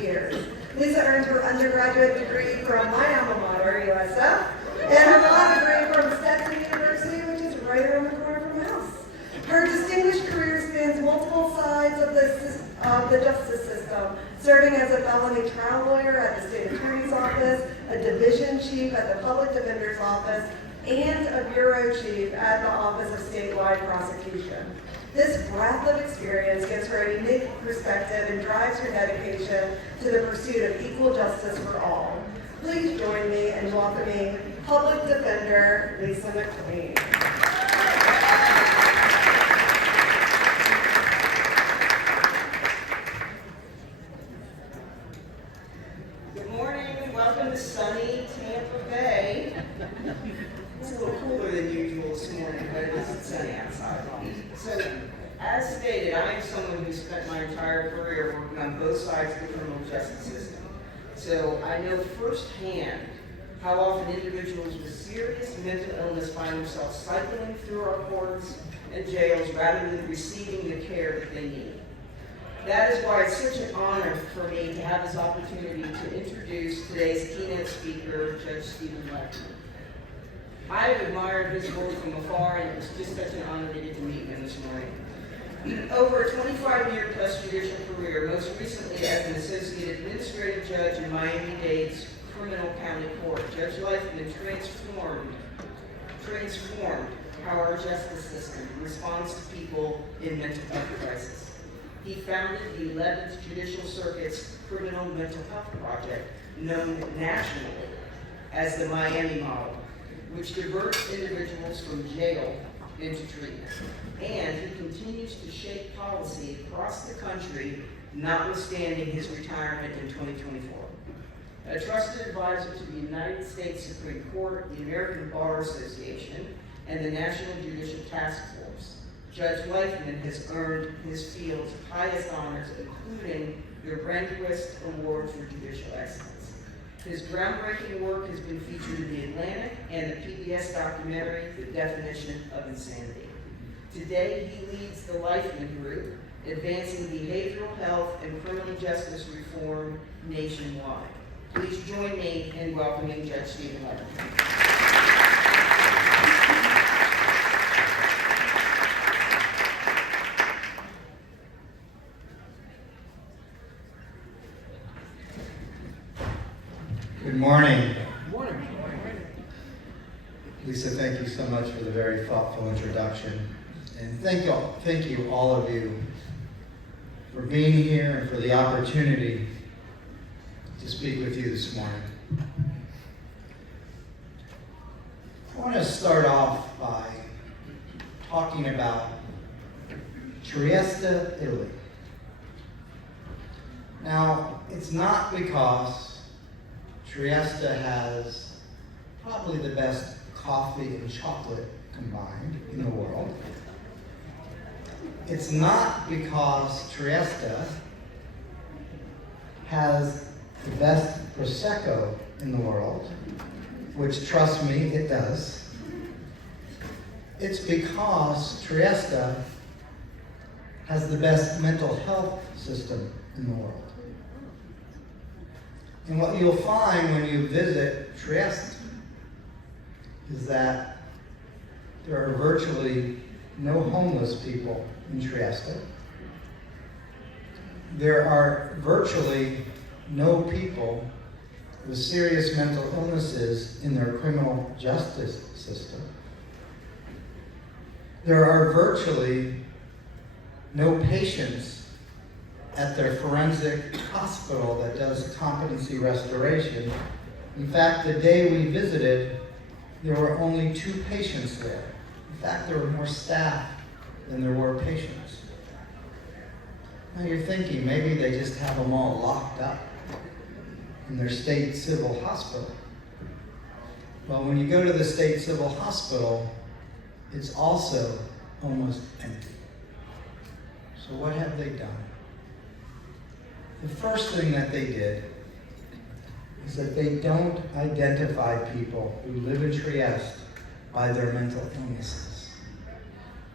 years. Lisa earned her undergraduate degree from my alma mater, USF, and her law degree from Stetson University, which is right around the corner from the house. Her distinguished career spans multiple sides of the justice system, serving as a felony trial lawyer at the state attorney's office, a division chief at the public defender's office, and a bureau chief at the Office of Statewide Prosecution. This breadth of experience gives her a unique perspective and drives her dedication to the pursuit of equal justice for all. Please join me in welcoming Public Defender Lisa McQueen. Good morning and welcome to sunny Tampa Bay. It's a little cooler than usual this morning, but it isn't sunny outside. So, as stated, I am someone who spent my entire career working on both sides of the criminal justice system. So I know firsthand how often individuals with serious mental illness find themselves cycling through our courts and jails rather than receiving the care that they need. That is why it's such an honor for me to have this opportunity to introduce today's keynote speaker, Judge Leifman. I've admired his work from afar, and it was just such an honor to get to meet him this morning. Over a 25-year plus judicial career, most recently as an associate administrative judge in Miami-Dade's Criminal County Court, Judge Leifman transformed how our justice system responds to people in mental health crisis. He founded the 11th Judicial Circuit's Criminal Mental Health Project, known nationally as the Miami Model, which diverts individuals from jail into treatment. And he continues to shape policy across the country, notwithstanding his retirement in 2024. A trusted advisor to the United States Supreme Court, the American Bar Association, and the National Judicial Task Force, Judge Leifman has earned his field's highest honors, including the Rehnquist Award for Judicial Excellence. His groundbreaking work has been featured in The Atlantic and the PBS documentary, The Definition of Insanity. Today, he leads the Leifman Group, advancing behavioral health and criminal justice reform nationwide. Please join me in welcoming Judge Stephen Leifman. Good morning. Good morning. Lisa, thank you so much for the very thoughtful introduction. And thank you, all of you, for being here and for the opportunity to speak with you this morning. I want to start off by talking about Trieste, Italy. Now, it's not because Trieste has probably the best coffee and chocolate combined in the world. It's not because Trieste has the best Prosecco in the world, which, trust me, it does. It's because Trieste has the best mental health system in the world. And what you'll find when you visit Trieste is that there are virtually no homeless people in Trieste. There are virtually no people with serious mental illnesses in their criminal justice system. There are virtually no patients at their forensic hospital that does competency restoration. In fact, the day we visited, there were only 2 patients there. In fact, there were more staff than there were patients. Now you're thinking maybe they just have them all locked up in their state civil hospital. Well, when you go to the state civil hospital, it's also almost empty. So what have they done? The first thing that they did is that they don't identify people who live in Trieste by their mental illnesses.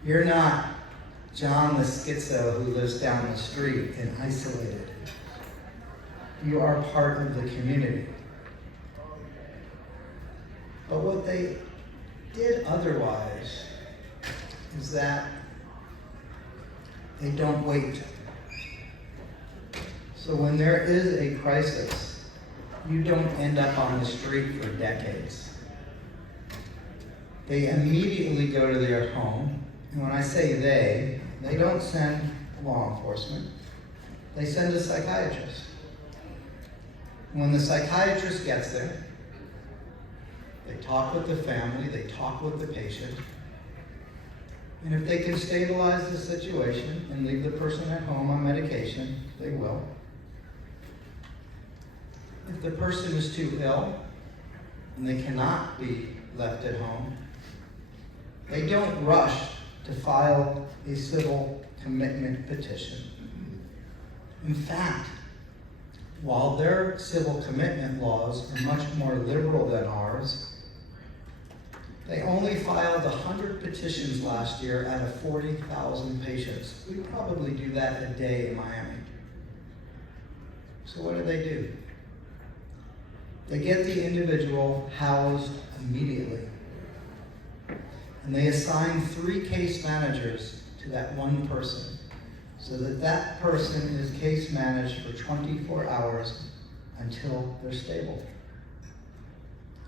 You're not John the schizo who lives down the street and isolated. You are part of the community. But what they did otherwise is that they don't wait. So when there is a crisis, you don't end up on the street for decades. They immediately go to their home, and when I say they don't send law enforcement, they send a psychiatrist. When the psychiatrist gets there, they talk with the family, they talk with the patient, and if they can stabilize the situation and leave the person at home on medication, they will. If the person is too ill and they cannot be left at home, they don't rush to file a civil commitment petition. In fact, while their civil commitment laws are much more liberal than ours, they only filed 100 petitions last year out of 40,000 patients. We probably do that a day in Miami. So what do? They get the individual housed immediately. And they assign 3 case managers to that one person, so that that person is case managed for 24 hours until they're stable.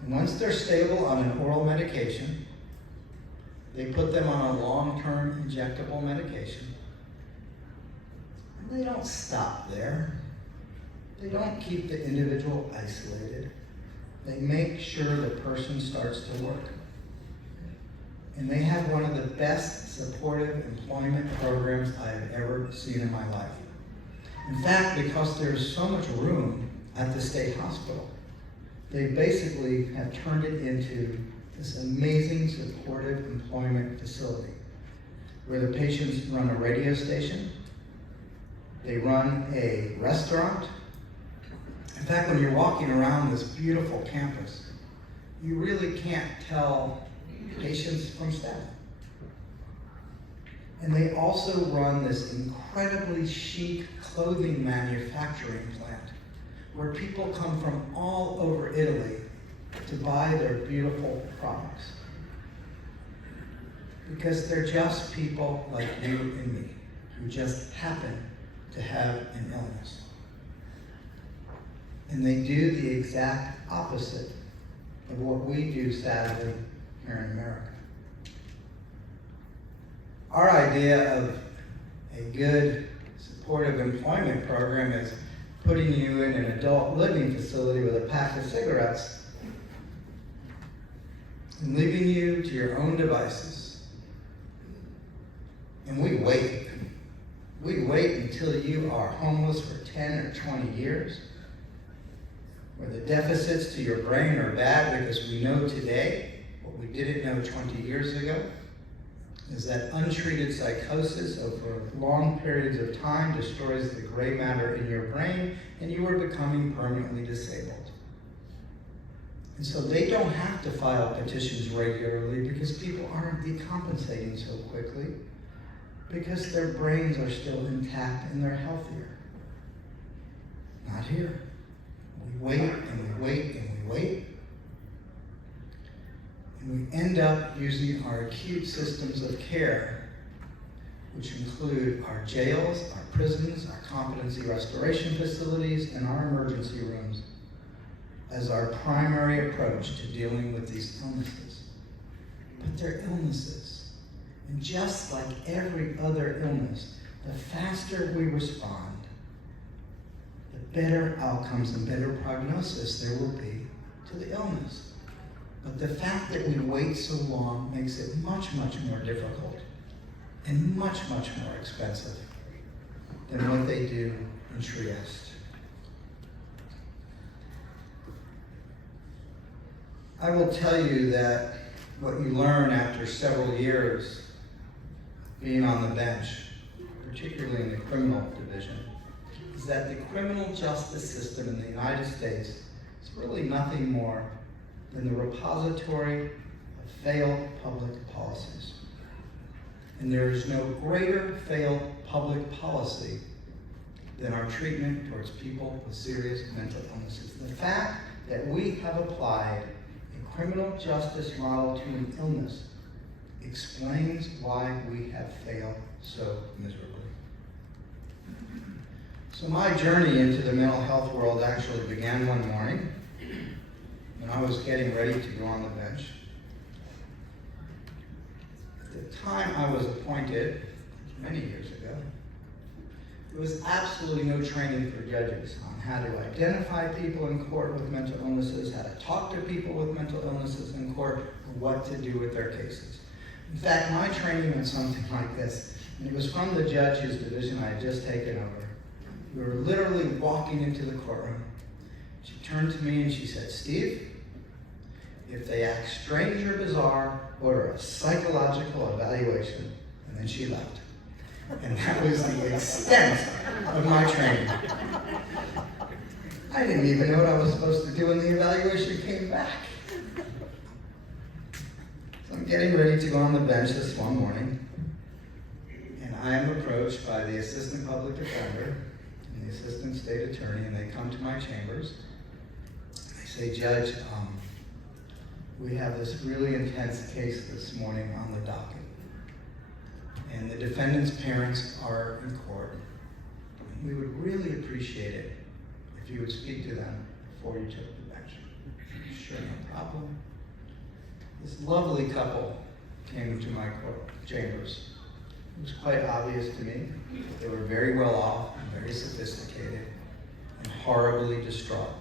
And once they're stable on an oral medication, they put them on a long-term injectable medication. And they don't stop there. They don't keep the individual isolated. They make sure the person starts to work. And they have one of the best supportive employment programs I have ever seen in my life. In fact, because there's so much room at the state hospital, they basically have turned it into this amazing supportive employment facility where the patients run a radio station, they run a restaurant. In fact, when you're walking around this beautiful campus, you really can't tell patients from staff. And they also run this incredibly chic clothing manufacturing plant where people come from all over Italy to buy their beautiful products. Because they're just people like you and me who just happen to have an illness. And they do the exact opposite of what we do, sadly, here in America. Our idea of a good supportive employment program is putting you in an adult living facility with a pack of cigarettes and leaving you to your own devices. And we wait. We wait until you are homeless for 10 or 20 years, where the deficits to your brain are bad, because we know today what we didn't know 20 years ago is that untreated psychosis over long periods of time destroys the gray matter in your brain, and you are becoming permanently disabled. And so they don't have to file petitions regularly because people aren't decompensating so quickly, because their brains are still intact and they're healthier. Not here. We wait and we wait and we wait. And we end up using our acute systems of care, which include our jails, our prisons, our competency restoration facilities, and our emergency rooms, as our primary approach to dealing with these illnesses. But they're illnesses. And just like every other illness, the faster we respond, the better outcomes and better prognosis there will be to the illness. But the fact that we wait so long makes it much, much more difficult and much, much more expensive than what they do in Trieste. I will tell you that what you learn after several years being on the bench, particularly in the criminal division, is that the criminal justice system in the United States is really nothing more than the repository of failed public policies. And there is no greater failed public policy than our treatment towards people with serious mental illnesses. The fact that we have applied a criminal justice model to an illness explains why we have failed so miserably. So my journey into the mental health world actually began one morning when I was getting ready to go on the bench. At the time I was appointed, many years ago, there was absolutely no training for judges on how to identify people in court with mental illnesses, how to talk to people with mental illnesses in court, or what to do with their cases. In fact, my training went something like this, and it was from the judge whose division I had just taken over. We were literally walking into the courtroom. She turned to me and she said, "Steve, if they act strange or bizarre, order a psychological evaluation." And then she left. And that was the extent of my training. I didn't even know what I was supposed to do when the evaluation came back. So I'm getting ready to go on the bench this one morning, and I am approached by the assistant public defender and the assistant state attorney, and they come to my chambers. They say, "Judge, we have this really intense case this morning on the docket. And the defendant's parents are in court. We would really appreciate it if you would speak to them before you took the bench." Sure, no problem. This lovely couple came to my court chambers. It was quite obvious to me that they were very well off and very sophisticated and horribly distraught.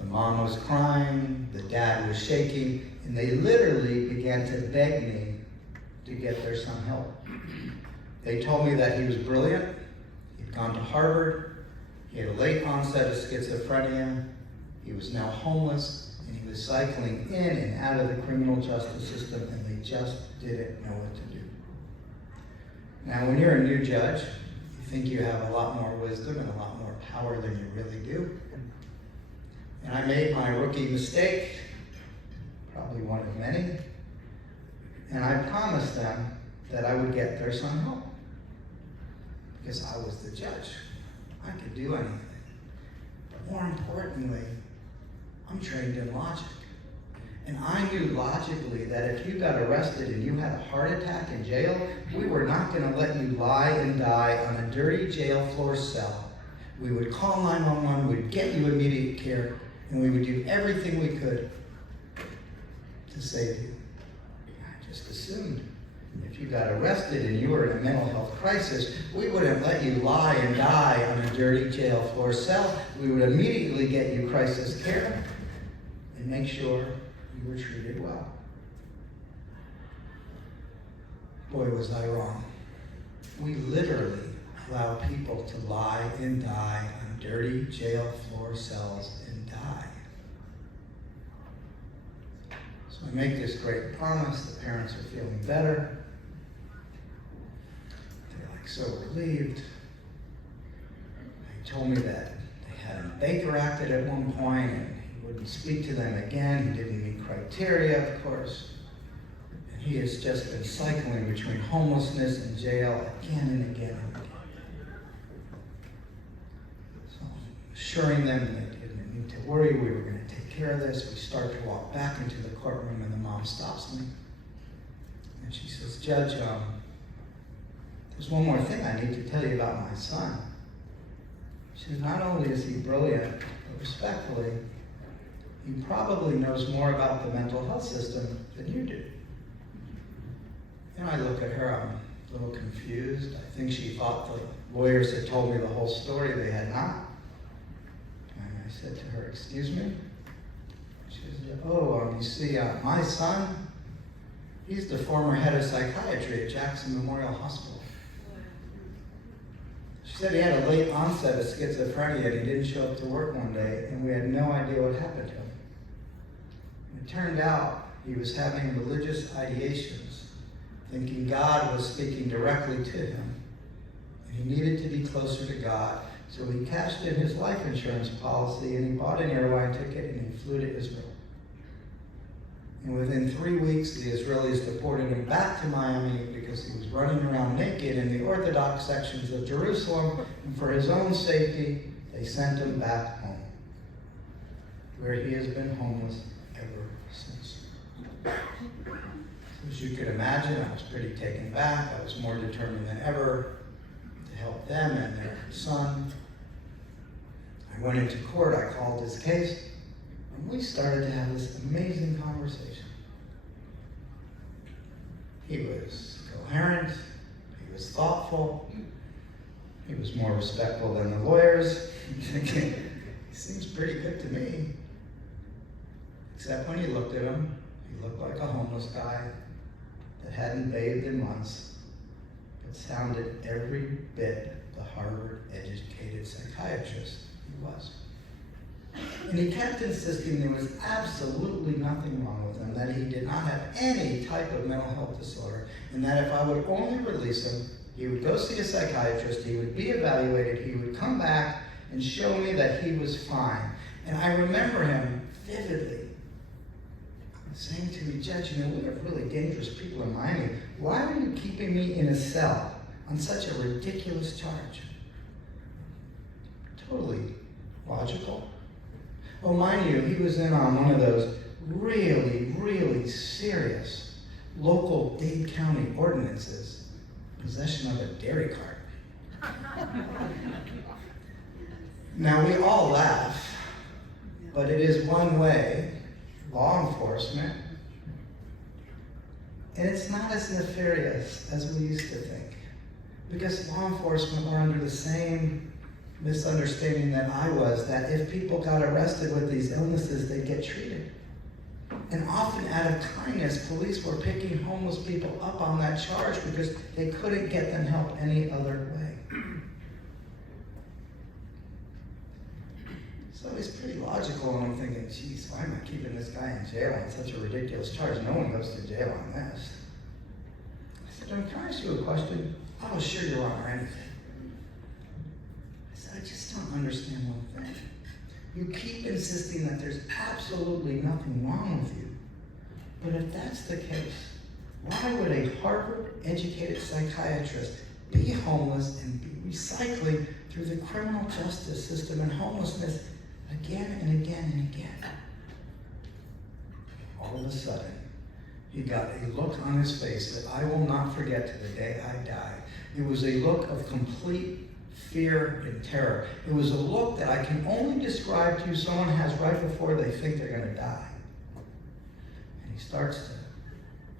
The mom was crying, the dad was shaking, and they literally began to beg me to get their son help. They told me that he was brilliant, he'd gone to Harvard, he had a late onset of schizophrenia, he was now homeless, and he was cycling in and out of the criminal justice system, and they just didn't know what to do. Now, when you're a new judge, you think you have a lot more wisdom and a lot more power than you really do. And I made my rookie mistake, probably one of many, and I promised them that I would get their son help. Because I was the judge. I could do anything. But more importantly, I'm trained in logic. And I knew logically that if you got arrested and you had a heart attack in jail, we were not going to let you lie and die on a dirty jail floor cell. We would call 911, we'd get you immediate care, and we would do everything we could to save you. I just assumed if you got arrested and you were in a mental health crisis, we wouldn't let you lie and die on a dirty jail floor cell. We would immediately get you crisis care and make sure you were treated well. Boy, was I wrong. We literally allow people to lie and die on dirty jail floor cells and die. So I make this great promise. The parents are feeling better. They're like so relieved. They told me that they had him Baker acted at one point and he wouldn't speak to them again. He didn't meet criteria, of course. And he has just been cycling between homelessness and jail again and again and again. So assuring them they didn't need to worry, we were going to take care of this. We start to walk back into the courtroom and the mom stops me. And she says, "Judge, there's one more thing I need to tell you about my son." She says, "Not only is he brilliant, but respectfully, he probably knows more about the mental health system than you do." And I look at her, I'm a little confused. I think she thought the lawyers had told me the whole story. They had not. And I said to her, "Excuse me?" She said, "Oh, you see, my son, he's the former head of psychiatry at Jackson Memorial Hospital." She said he had a late onset of schizophrenia and he didn't show up to work one day, and we had no idea what happened to him. And it turned out he was having religious ideations, thinking God was speaking directly to him, and he needed to be closer to God. So he cashed in his life insurance policy and he bought an airline ticket and he flew to Israel. And within 3 weeks, the Israelis deported him back to Miami because he was running around naked in the Orthodox sections of Jerusalem, and for his own safety, they sent him back home, where he has been homeless ever since. As you could imagine, I was pretty taken back. I was more determined than ever to help them and their son. I went into court, I called his case, and we started to have this amazing conversation. He was coherent, he was thoughtful, he was more respectful than the lawyers. He seems pretty good to me. Except when you looked at him, he looked like a homeless guy that hadn't bathed in months, but sounded every bit the Harvard-educated psychiatrist he was. And he kept insisting there was absolutely nothing wrong with him, that he did not have any type of mental health disorder, and that if I would only release him, he would go see a psychiatrist, he would be evaluated, he would come back and show me that he was fine. And I remember him vividly saying to me, "Judge, you know, we have really dangerous people in Miami. Why are you keeping me in a cell on such a ridiculous charge?" Totally logical. Oh, mind you, he was in on one of those really, really serious local Dade County ordinances, possession of a dairy cart. Now, we all laugh, but it is one way, law enforcement, and it's not as nefarious as we used to think, because law enforcement were under the same misunderstanding that I was, that if people got arrested with these illnesses, they'd get treated. And often out of kindness, police were picking homeless people up on that charge because they couldn't get them help any other way. So it's pretty logical, and I'm thinking, geez, why am I keeping this guy in jail on such a ridiculous charge? No one goes to jail on this. I said, "Can I ask you a question?" "I was sure you're wrong or anything." I said, "I just don't understand one thing. You keep insisting that there's absolutely nothing wrong with you. But if that's the case, why would a Harvard-educated psychiatrist be homeless and be recycling through the criminal justice system and homelessness again and again and again?" All of a sudden, he got a look on his face that I will not forget to the day I die. It was a look of complete fear and terror. It was a look that I can only describe to you someone has right before they think they're going to die. And he starts to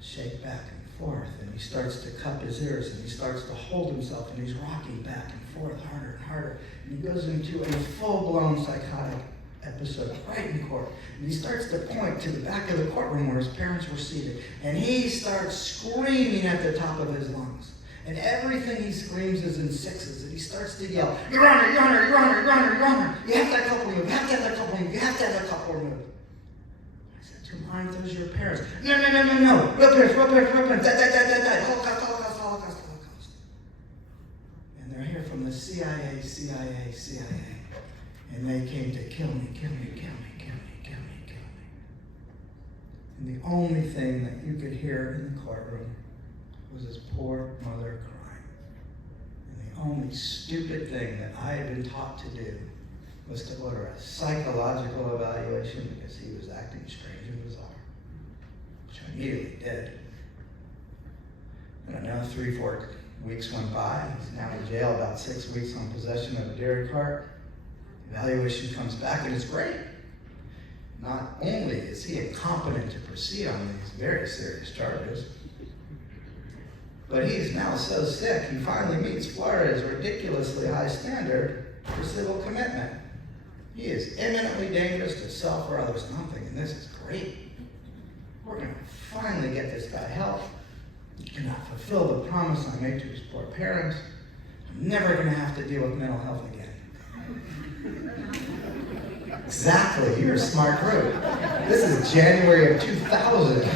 shake back and forth, and he starts to cup his ears, and he starts to hold himself, and he's rocking back and forth harder and harder. And he goes into a full-blown psychotic episode right in court. And he starts to point to the back of the courtroom where his parents were seated, and he starts screaming at the top of his lungs. And everything he screams is in sixes, and he starts to yell, "Your Honor, Your Honor, Your Honor, Your Honor, Your Honor, you have to have a couple removed, you have to have that couple removed, you have to have that couple removed." I said to him, "Aren't those your parents?" No. Real parents, that, Holocaust. And they're here from the CIA. And they came to kill me. And the only thing that you could hear in the courtroom was his poor mother crying. And the only stupid thing that I had been taught to do was to order a psychological evaluation because he was acting strange and bizarre, which I immediately did. And I know 3-4 weeks went by. He's now in jail about 6 weeks on possession of a dairy cart. Evaluation comes back, and it's great. Not only is he incompetent to proceed on these very serious charges, but he's now so sick, he finally meets Florida's ridiculously high standard for civil commitment. He is imminently dangerous to self or others. And I'm thinking, this is great. We're going to finally get this guy help. He cannot fulfill the promise I made to his poor parents. I'm never going to have to deal with mental health again. Exactly, you're a smart group. This is January of 2000.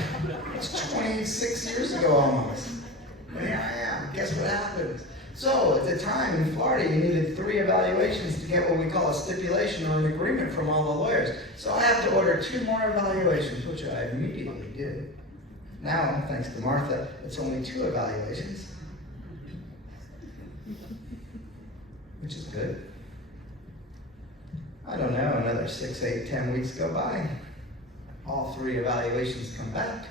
It's 26 years ago almost. And here I am. Guess what happens? So at the time in Florida, you needed 3 evaluations to get what we call a stipulation or an agreement from all the lawyers. So I have to order order 2 more evaluations, which I immediately did. Now, thanks to Martha, it's only 2 evaluations, which is good. I don't know, another 6, 8, 10 weeks go by. All 3 evaluations come back.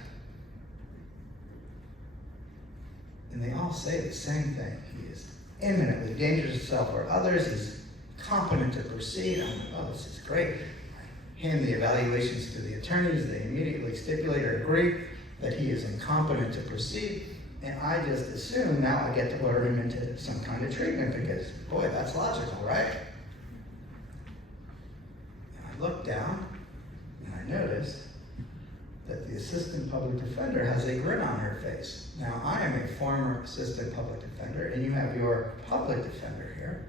And they all say the same thing. He is imminently dangerous to himself or others. He's competent to proceed. I'm like, oh, this is great. I hand the evaluations to the attorneys. They immediately stipulate or agree that he is incompetent to proceed. And I just assume now I get to order him into some kind of treatment because, boy, that's logical, right? And I look down and I notice that the assistant public defender has a grin on her face. Now, I am a former assistant public defender, and you have your public defender here.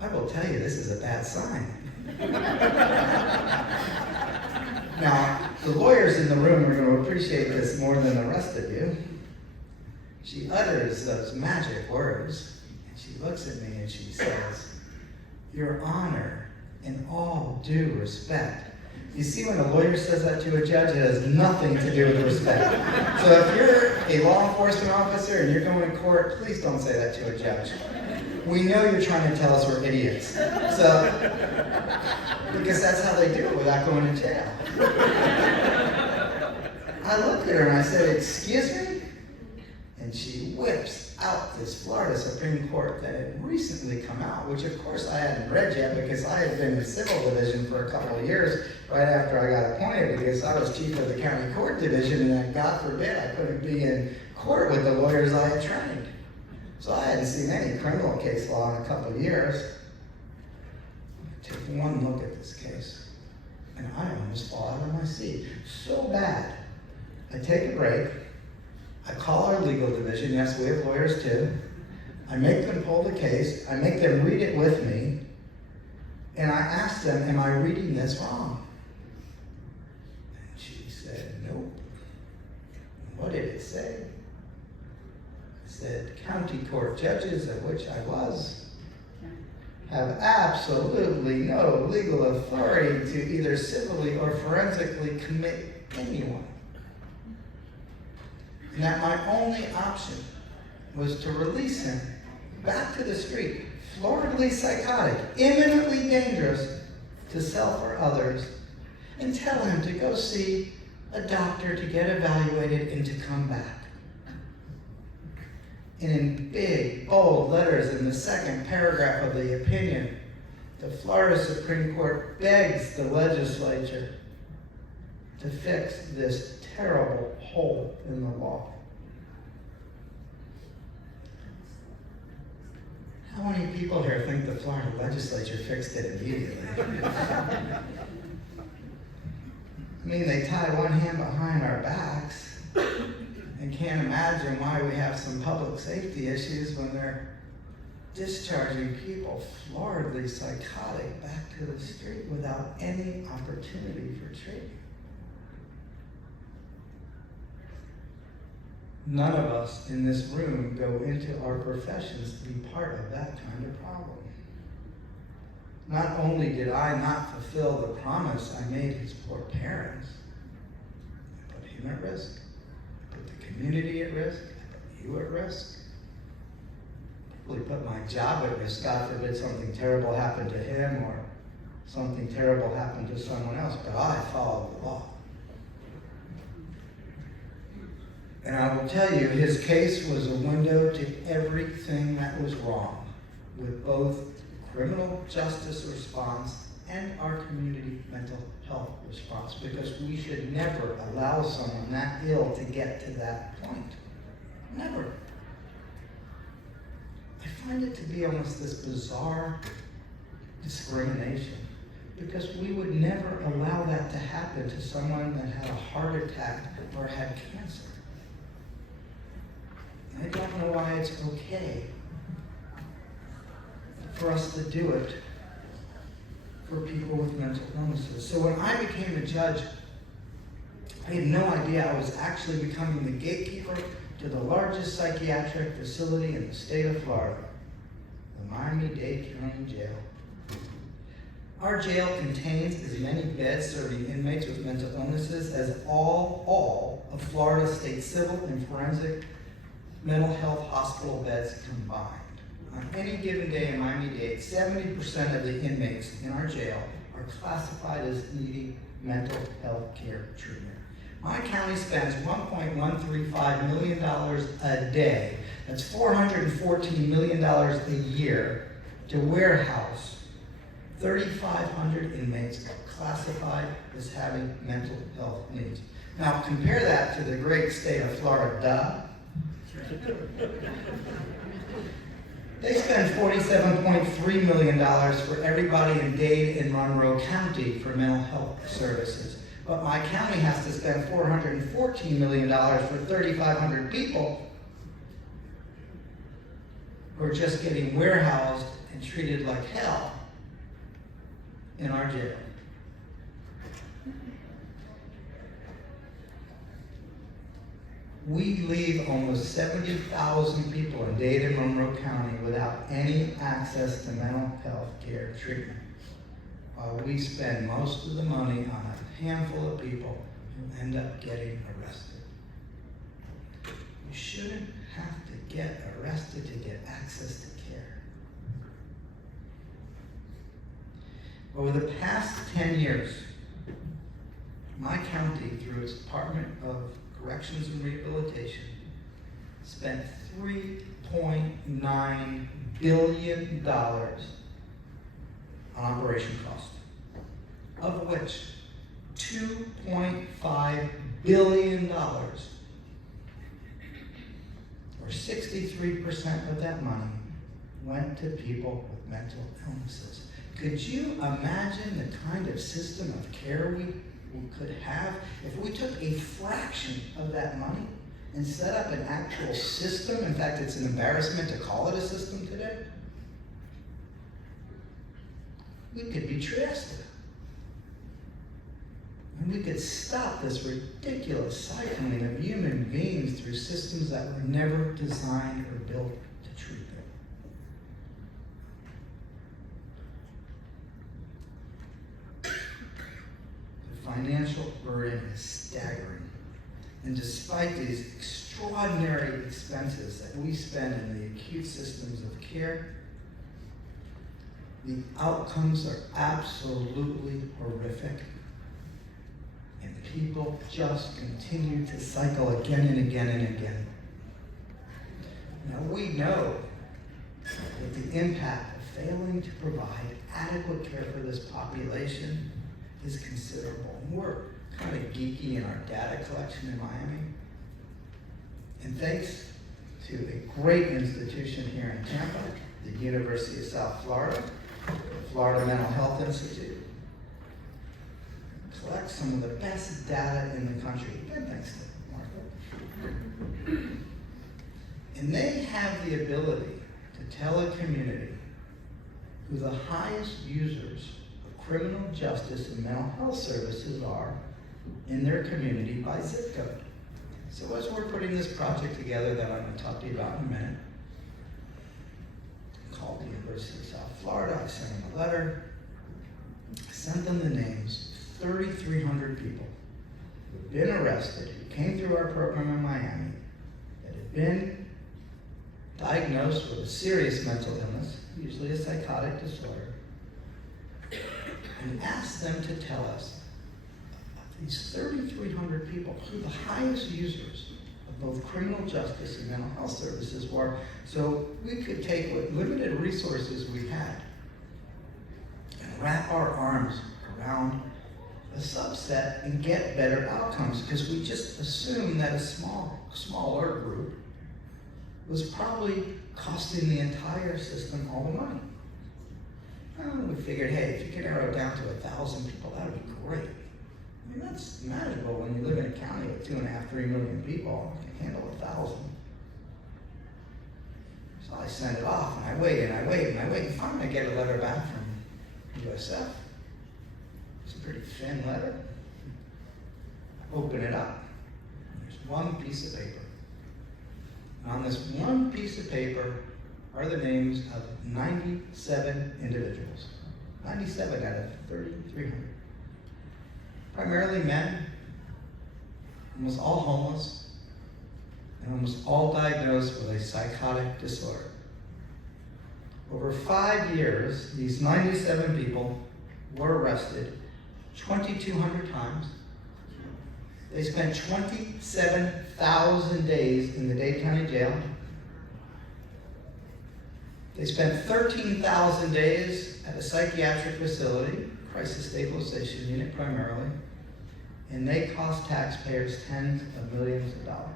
I will tell you, this is a bad sign. Now, the lawyers in the room are going to appreciate this more than the rest of you. She utters those magic words, and she looks at me and she says, "Your Honor, in all due respect." You see, when a lawyer says that to a judge, it has nothing to do with respect. So if you're a law enforcement officer and you're going to court, please don't say that to a judge. We know you're trying to tell us we're idiots. So, because that's how they do it without going to jail. I looked at her and I said, "Excuse me?" And she whips out this Florida Supreme Court that had recently come out, which of course I hadn't read yet because I had been in civil division for a couple of years right after I got appointed because I was chief of the county court division, and then God forbid I couldn't be in court with the lawyers I had trained. So I hadn't seen any criminal case law in a couple of years. I take one look at this case and I almost fall out of my seat. So bad. I take a break. I call our legal division. Yes, we have lawyers too. I make them pull the case. I make them read it with me. And I ask them, "Am I reading this wrong?" And she said, "Nope." What did it say? It said, "County court judges," of which I was, "have absolutely no legal authority to either civilly or forensically commit anyone. And that my only option was to release him back to the street, floridly psychotic, imminently dangerous to self or others, and tell him to go see a doctor to get evaluated and to come back." And in big, bold letters in the second paragraph of the opinion, the Florida Supreme Court begs the legislature to fix this terrible hole in the law. How many people here think the Florida legislature fixed it immediately? I mean, they tie one hand behind our backs and can't imagine why we have some public safety issues when they're discharging people floridly psychotic back to the street without any opportunity for treatment. None of us in this room go into our professions to be part of that kind of problem. Not only did I not fulfill the promise I made his poor parents, I put him at risk, I put the community at risk, I put you at risk, probably put my job at risk. God forbid something terrible happened to him or something terrible happened to someone else, but I followed the law. And I will tell you, his case was a window to everything that was wrong with both criminal justice response and our community mental health response, because we should never allow someone that ill to get to that point. Never. I find it to be almost this bizarre discrimination, because we would never allow that to happen to someone that had a heart attack or had cancer. I don't know why it's okay for us to do it for people with mental illnesses. So when I became a judge, I had no idea I was actually becoming the gatekeeper to the largest psychiatric facility in the state of Florida, the Miami-Dade County Jail. Our jail contains as many beds serving inmates with mental illnesses as all of Florida state civil and forensic mental health hospital beds combined. On any given day in Miami-Dade, 70% of the inmates in our jail are classified as needing mental health care treatment. My county spends $1.135 million a day, that's $414 million a year, to warehouse 3,500 inmates classified as having mental health needs. Now compare that to the great state of Florida. They spend $47.3 million for everybody in Dade and Monroe County for mental health services. But my county has to spend $414 million for 3,500 people who are just getting warehoused and treated like hell in our jail. We leave almost 70,000 people in Dade and Monroe County without any access to mental health care treatment, while we spend most of the money on a handful of people who end up getting arrested. You shouldn't have to get arrested to get access to care. Over the past 10 years, my county, through its Department of Corrections and Rehabilitation, spent $3.9 billion on operation costs, of which $2.5 billion, or 63% of that money, went to people with mental illnesses. Could you imagine the kind of system of care we could have if we took a fraction of that money and set up an actual system? In fact, it's an embarrassment to call it a system today. We could be trusted. And we could stop this ridiculous cycling of human beings through systems that were never designed or built to treat them. Financial burden is staggering. And despite these extraordinary expenses that we spend in the acute systems of care, the outcomes are absolutely horrific. And people just continue to cycle again and again and again. Now we know that the impact of failing to provide adequate care for this population is considerable. And we're kind of geeky in our data collection in Miami. And thanks to a great institution here in Tampa, the University of South Florida, the Florida Mental Health Institute, collects some of the best data in the country. Again, thanks to Martha. And they have the ability to tell a community who the highest users criminal justice and mental health services are in their community by zip code. So as we're putting this project together that I'm going to talk to you about in a minute, I called the University of South Florida, I sent them a letter, I sent them the names of 3,300 people who had been arrested, who came through our program in Miami, that had been diagnosed with a serious mental illness, usually a psychotic disorder, and asked them to tell us of these 3,300 people who the highest users of both criminal justice and mental health services were, so we could take what limited resources we had and wrap our arms around a subset and get better outcomes, because we just assumed that a smaller group was probably costing the entire system all the money. We figured, hey, if you could narrow it down to 1,000 people, that would be great. I mean, that's manageable when you live in a county with 2.5, 3 million people. You can handle 1,000. So I sent it off, and I waited, and finally I get a letter back from USF. It's a pretty thin letter. I open it up. There's one piece of paper. And on this one piece of paper are the names of 97 individuals. 97 out of 3,300. Primarily men, almost all homeless, and almost all diagnosed with a psychotic disorder. Over 5 years, these 97 people were arrested 2,200 times. They spent 27,000 days in the Dade County Jail. They spent 13,000 days at a psychiatric facility, crisis stabilization unit primarily, and they cost taxpayers tens of millions of dollars.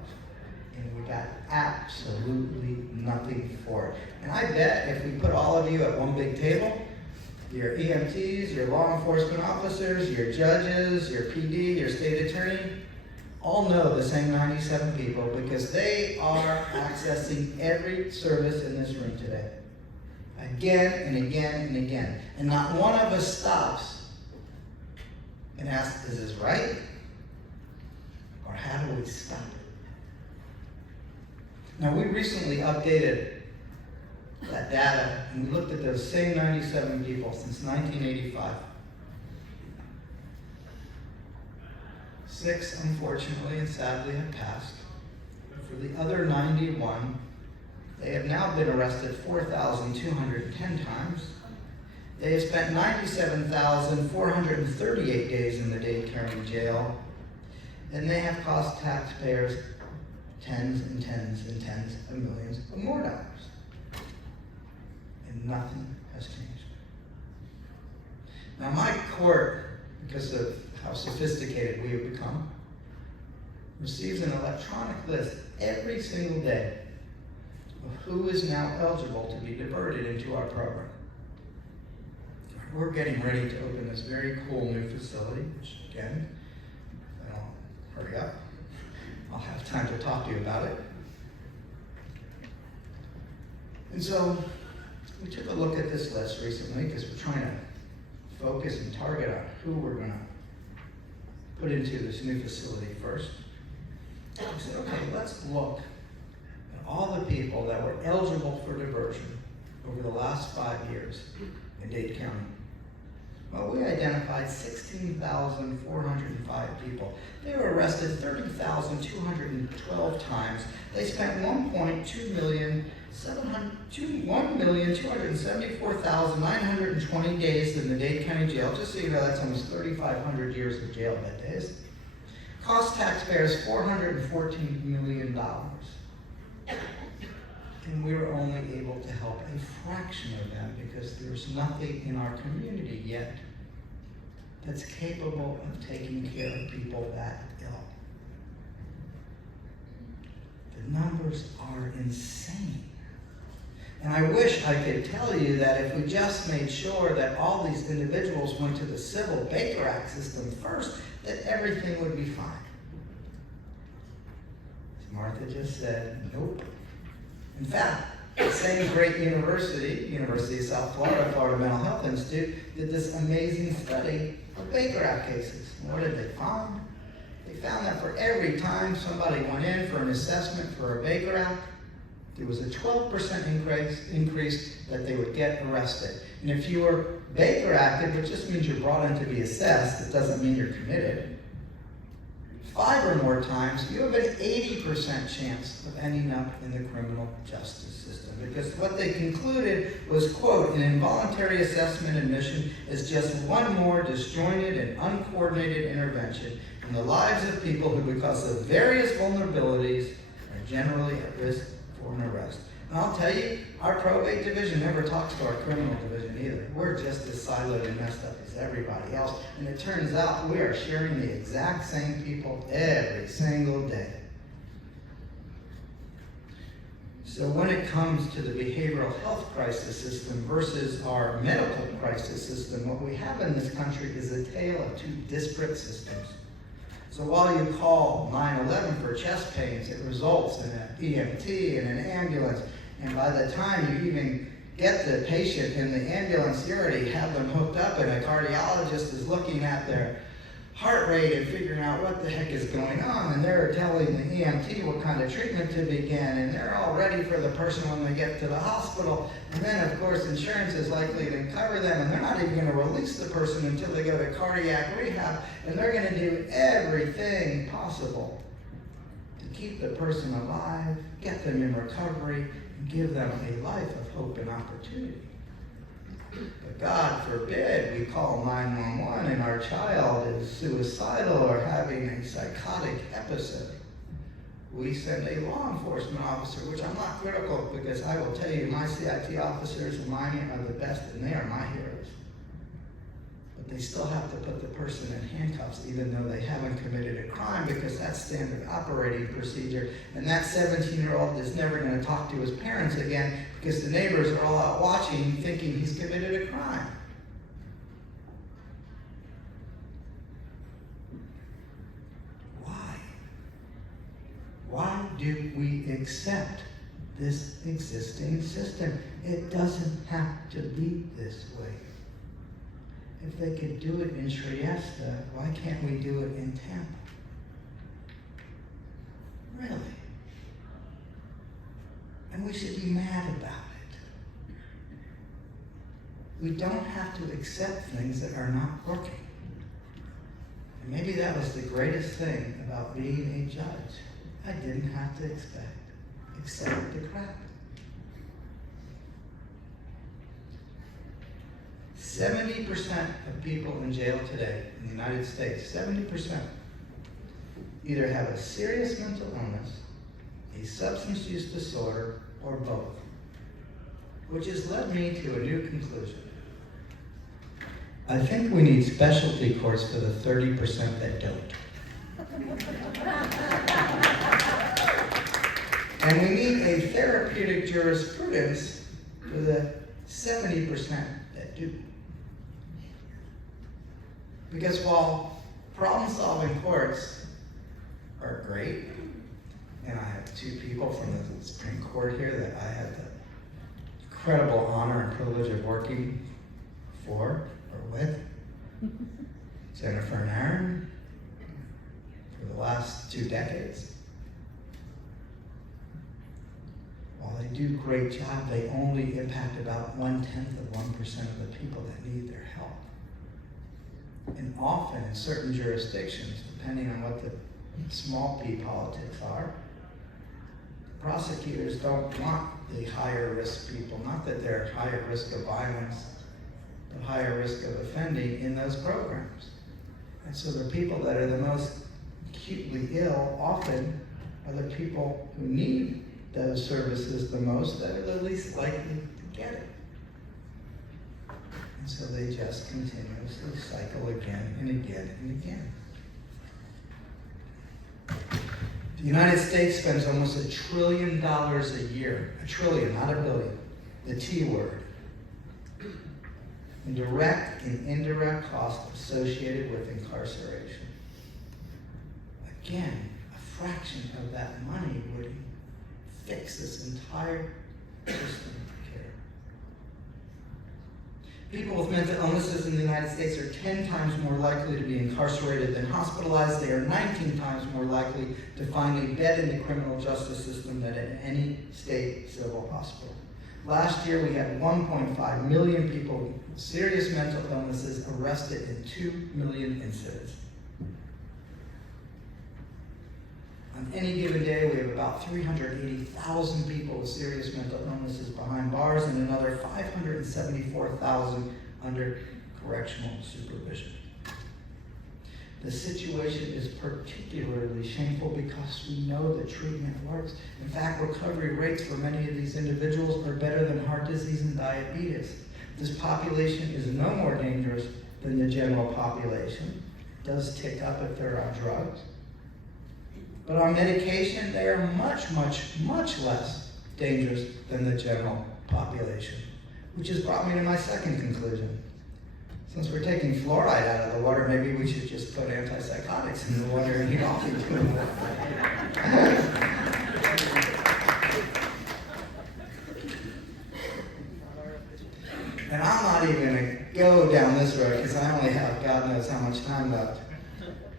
And we got absolutely nothing for it. And I bet if we put all of you at one big table, your EMTs, your law enforcement officers, your judges, your PD, your state attorney, all know the same 97 people because they are accessing every service in this room today. Again and again and again. And not one of us stops and asks, is this right? Or how do we stop it? Now, we recently updated that data, and we looked at those same 97 people since 1985. 6, unfortunately and sadly, have passed. For the other 91, they have now been arrested 4,210 times. They have spent 97,438 days in the Dade County Jail, and they have cost taxpayers tens and tens and tens of millions of more dollars. And nothing has changed. Now, my court, because of how sophisticated we have become, receives an electronic list every single day of who is now eligible to be diverted into our program. We're getting ready to open this very cool new facility, which again, hurry up, I'll have time to talk to you about it. And so we took a look at this list recently because we're trying to focus and target on who we're going to put into this new facility first. We said, okay, let's look at all the people that were eligible for diversion over the last 5 years in Dade County. Well, we identified 16,405 people. They were arrested 30,212 times. They spent $1,274,920 days in the Dade County Jail. Just so you know, that's almost 3,500 years of jail bed days. Cost taxpayers $414 million. And we were only able to help a fraction of them because there's nothing in our community yet that's capable of taking care of people that ill. The numbers are insane. And I wish I could tell you that if we just made sure that all these individuals went to the civil Baker Act system first, that everything would be fine. As Martha just said, nope. In fact, the same great university, University of South Florida, Florida Mental Health Institute, did this amazing study of Baker Act cases. And what did they find? They found that for every time somebody went in for an assessment for a Baker Act, there was a 12% increase that they would get arrested. And if you were Baker Acted, which just means you're brought in to be assessed, it doesn't mean you're committed, 5 or more times, you have an 80% chance of ending up in the criminal justice system. Because what they concluded was, quote, an involuntary assessment admission is just one more disjointed and uncoordinated intervention in the lives of people who, because of various vulnerabilities, are generally at risk for an arrest. And I'll tell you, our probate division never talks to our criminal division either. We're just as siloed and messed up as everybody else. And it turns out we are sharing the exact same people every single day. So when it comes to the behavioral health crisis system versus our medical crisis system, what we have in this country is a tale of two disparate systems. So while you call 911 for chest pains, it results in an EMT and an ambulance. And by the time you even get the patient in the ambulance, you already have them hooked up and a cardiologist is looking at their heart rate and figuring out what the heck is going on, and they're telling the EMT what kind of treatment to begin, and they're all ready for the person when they get to the hospital. And then, of course, insurance is likely to cover them, and they're not even going to release the person until they go to cardiac rehab, and they're going to do everything possible to keep the person alive, get them in recovery, and give them a life of hope and opportunity. But God forbid we call 911 and our child is suicidal or having a psychotic episode. We send a law enforcement officer, which I'm not critical of, because I will tell you, my CIT officers in Miami are the best, and they are my heroes. But they still have to put the person in handcuffs even though they haven't committed a crime, because that's standard operating procedure. And that 17-year-old is never going to talk to his parents again because the neighbors are all out watching thinking he's committed a crime. Why? Why do we accept this existing system? It doesn't have to be this way. If they could do it in Trieste, why can't we do it in Tampa? Really? And we should be mad about it. We don't have to accept things that are not working. And maybe that was the greatest thing about being a judge. I didn't have to accept the crap. 70% of people in jail today in the United States, 70%, either have a serious mental illness, a substance use disorder, or both. Which has led me to a new conclusion. I think we need specialty courts for the 30% that don't. And we need a therapeutic jurisprudence for the 70% that do. Because while problem-solving courts are great, and I have two people from the Supreme Court here that I had the incredible honor and privilege of working for or with, Jennifer and Aaron, for the last 2 decades. While they do a great job, they only impact about 1/10 of 1% of the people that need their help. And often in certain jurisdictions, depending on what the small p politics are, prosecutors don't want the higher risk people, not that they're higher risk of violence, but higher risk of offending in those programs. And so the people that are the most acutely ill often are the people who need those services the most, that are the least likely to get it. And so they just continuously cycle again and again and again. The United States spends almost $1 trillion a year, $1 trillion, not $1 billion, the T word, in direct and indirect costs associated with incarceration. Again, a fraction of that money would fix this entire system of care. People with mental illnesses in the United States are 10 times more likely to be incarcerated than hospitalized. They are 19 times more likely to find a bed in the criminal justice system than at any state civil hospital. Last year, we had 1.5 million people with serious mental illnesses arrested in 2 million incidents. On any given day, we have about 380,000 people with serious mental illnesses behind bars and another 574,000 under correctional supervision. The situation is particularly shameful because we know that treatment works. In fact, recovery rates for many of these individuals are better than heart disease and diabetes. This population is no more dangerous than the general population. It does tick up if they're on drugs. But on medication, they are much, much, much less dangerous than the general population, which has brought me to my second conclusion. Since we're taking fluoride out of the water, maybe we should just put antipsychotics in the water and eat off it. And I'm not even going to go down this road because I only have God knows how much time left.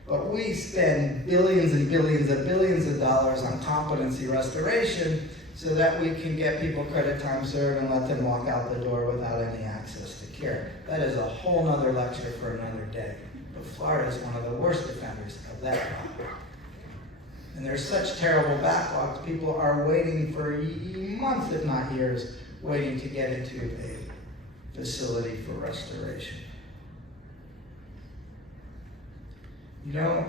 But we spend billions and billions and billions of dollars on competency restoration so that we can get people credit time served and let them walk out the door without any access to care. That is a whole nother lecture for another day. But Florida is one of the worst offenders of that problem. And there's such terrible backlogs, people are waiting for months, if not years, waiting to get into a facility for restoration. You know,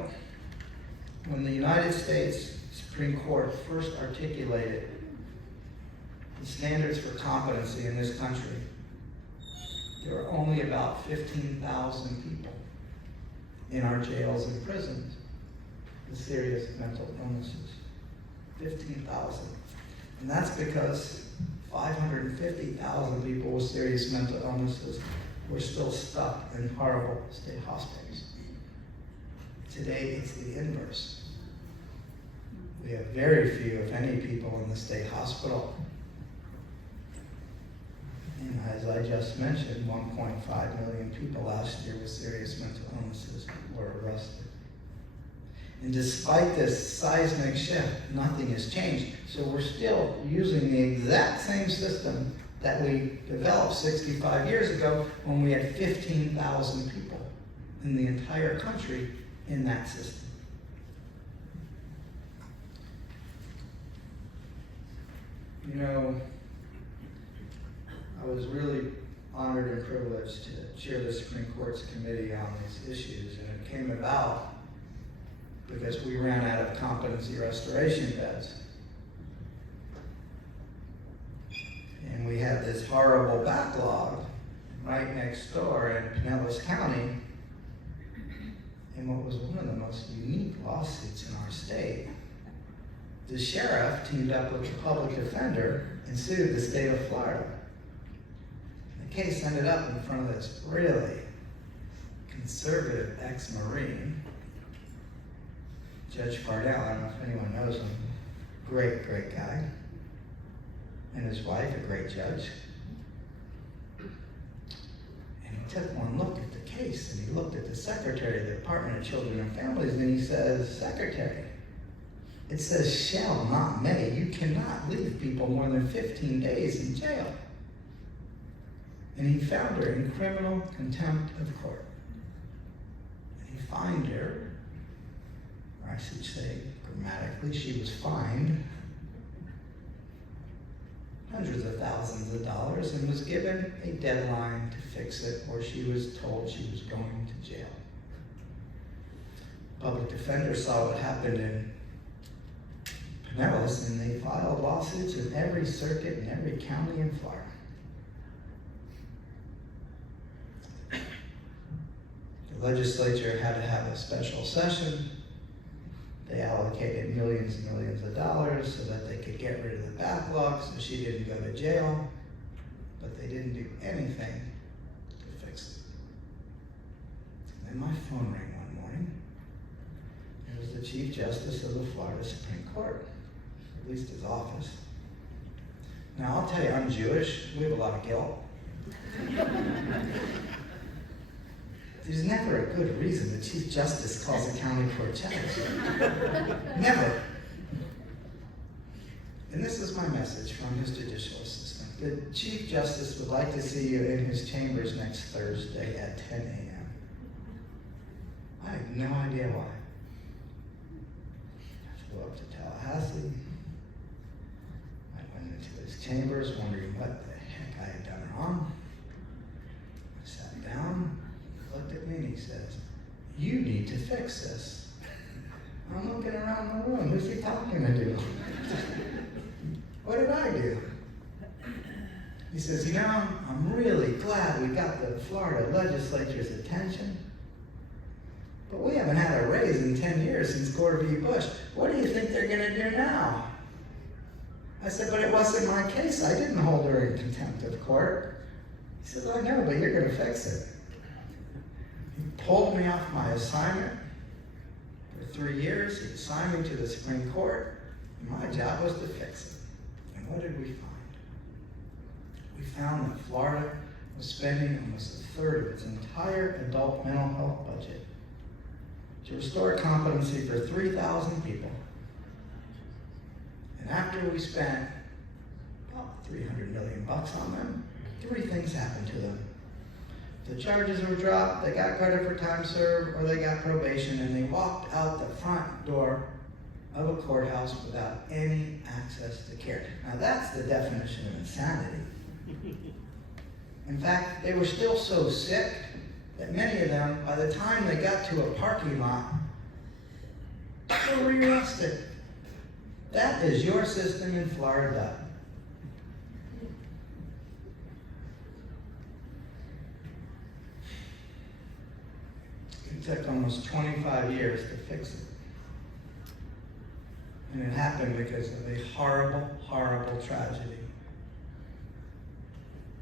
when the United States Supreme Court first articulated the standards for competency in this country, there were only about 15,000 people in our jails and prisons with serious mental illnesses. 15,000. And that's because 550,000 people with serious mental illnesses were still stuck in horrible state hospitals. Today, it's the inverse. We have very few, if any, people in the state hospital. And as I just mentioned, 1.5 million people last year with serious mental illnesses were arrested. And despite this seismic shift, nothing has changed. So we're still using the exact same system that we developed 65 years ago when we had 15,000 people in the entire country in that system. You know, I was really honored and privileged to chair the Supreme Court's committee on these issues, and it came about because we ran out of competency restoration beds. And we had this horrible backlog right next door in Pinellas County. And what was one of the most unique lawsuits in our state, the sheriff teamed up with the public defender and sued the state of Florida. And the case ended up in front of this really conservative ex-Marine, Judge Fardell. I don't know if anyone knows him. Great, great guy. And his wife, a great judge. And he took one look at the case, and he looked at the secretary of the Department of Children and Families, and he says, "Secretary, it says shall, not may. You cannot leave people more than 15 days in jail." And he found her in criminal contempt of court. And he fined her, or I should say, grammatically, she was fined hundreds of thousands of dollars and was given a deadline to fix it, or she was told she was going to jail. Public defender saw what happened in Pinellas, and they filed lawsuits in every circuit in every county in Florida. The legislature had to have a special session. They allocated millions and millions of dollars so that they could get rid of the backlog so she didn't go to jail, but they didn't do anything to fix it. And then my phone rang one morning. It was the Chief Justice of the Florida Supreme Court, at least his office. Now I'll tell you, I'm Jewish. We have a lot of guilt. There's never a good reason the Chief Justice calls a county court judge. Never. And this is my message from his judicial assistant. The Chief Justice would like to see you in his chambers next Thursday at 10 a.m. I have no idea why. I flew up to Tallahassee. I went into his chambers wondering what the heck I had done wrong. I sat down. Looked at me and he says, "You need to fix this." I'm looking around the room. Who's he talking to? What did I do? He says, "You know, I'm really glad we got the Florida legislature's attention, but we haven't had a raise in 10 years since Gore v. Bush. What do you think they're going to do now?" I said, "But it wasn't my case. I didn't hold her in contempt of court." He said, "I know, but you're going to fix it." He pulled me off my assignment for 3 years. He assigned me to the Supreme Court. And my job was to fix it. And what did we find? We found that Florida was spending almost a third of its entire adult mental health budget to restore competency for 3,000 people. And after we spent about $300 million on them, 3 things happened to them. The charges were dropped, they got credit for time served, or they got probation, and they walked out the front door of a courthouse without any access to care. Now that's the definition of insanity. In fact, they were still so sick that many of them, by the time they got to a parking lot, they were arrested. That is your system in Florida. It took almost 25 years to fix it. And it happened because of a horrible, horrible tragedy.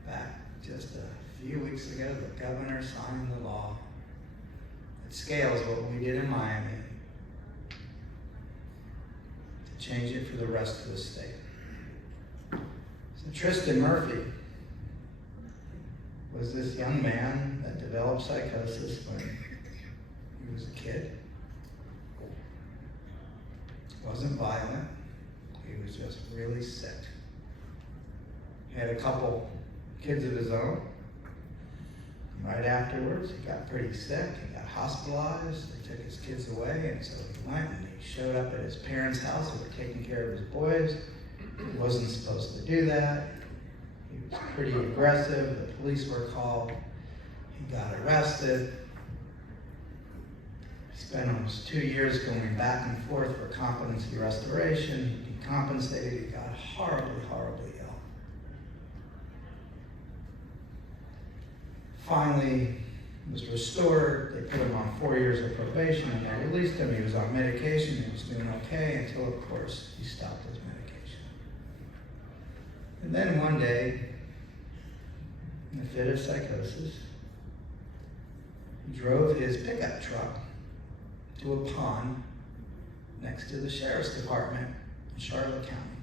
Back just a few weeks ago, the governor signed the law that scales what we did in Miami to change it for the rest of the state. So Tristan Murphy was this young man that developed psychosis when he was a kid. Wasn't violent, he was just really sick. He had a couple kids of his own. Right afterwards, he got pretty sick, he got hospitalized, they took his kids away, and so he went and he showed up at his parents' house who were taking care of his boys. He wasn't supposed to do that. He was pretty aggressive, the police were called, he got arrested. He spent almost 2 years going back and forth for competency restoration. He decompensated, he got horribly, horribly ill. Finally, he was restored. They put him on 4 years of probation and they released him. He was on medication, he was doing okay until, of course, he stopped his medication. And then one day, in a fit of psychosis, he drove his pickup truck to a pond next to the sheriff's department in Charlotte County.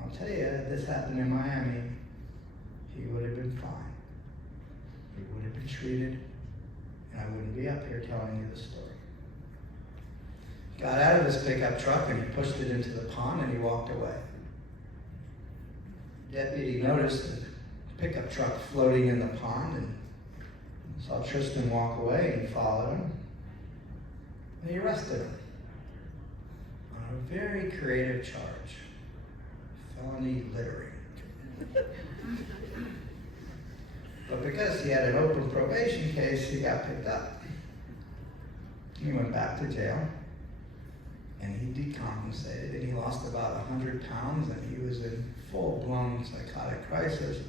I'll tell you, if this happened in Miami, he would have been fine. He would have been treated, and I wouldn't be up here telling you the story. He got out of his pickup truck and he pushed it into the pond and he walked away. Deputy noticed the pickup truck floating in the pond and saw Tristan walk away and followed him. And he arrested him on a very creative charge, felony littering. But because he had an open probation case, he got picked up. He went back to jail, and he decompensated, and he lost about 100 pounds, and he was in full-blown psychotic crisis.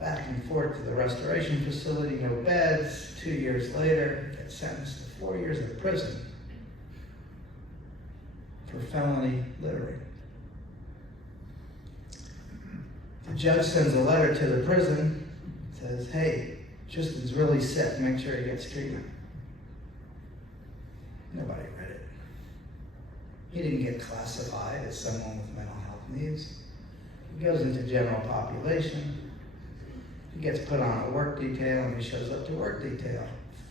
Back and forth to the restoration facility, no beds. 2 years later, he gets sentenced to 4 years of prison for felony littering. The judge sends a letter to the prison, says, hey, Tristan's really sick, make sure he gets treatment. Nobody read it. He didn't get classified as someone with mental health needs. He goes into general population. He gets put on a work detail and he shows up to work detail.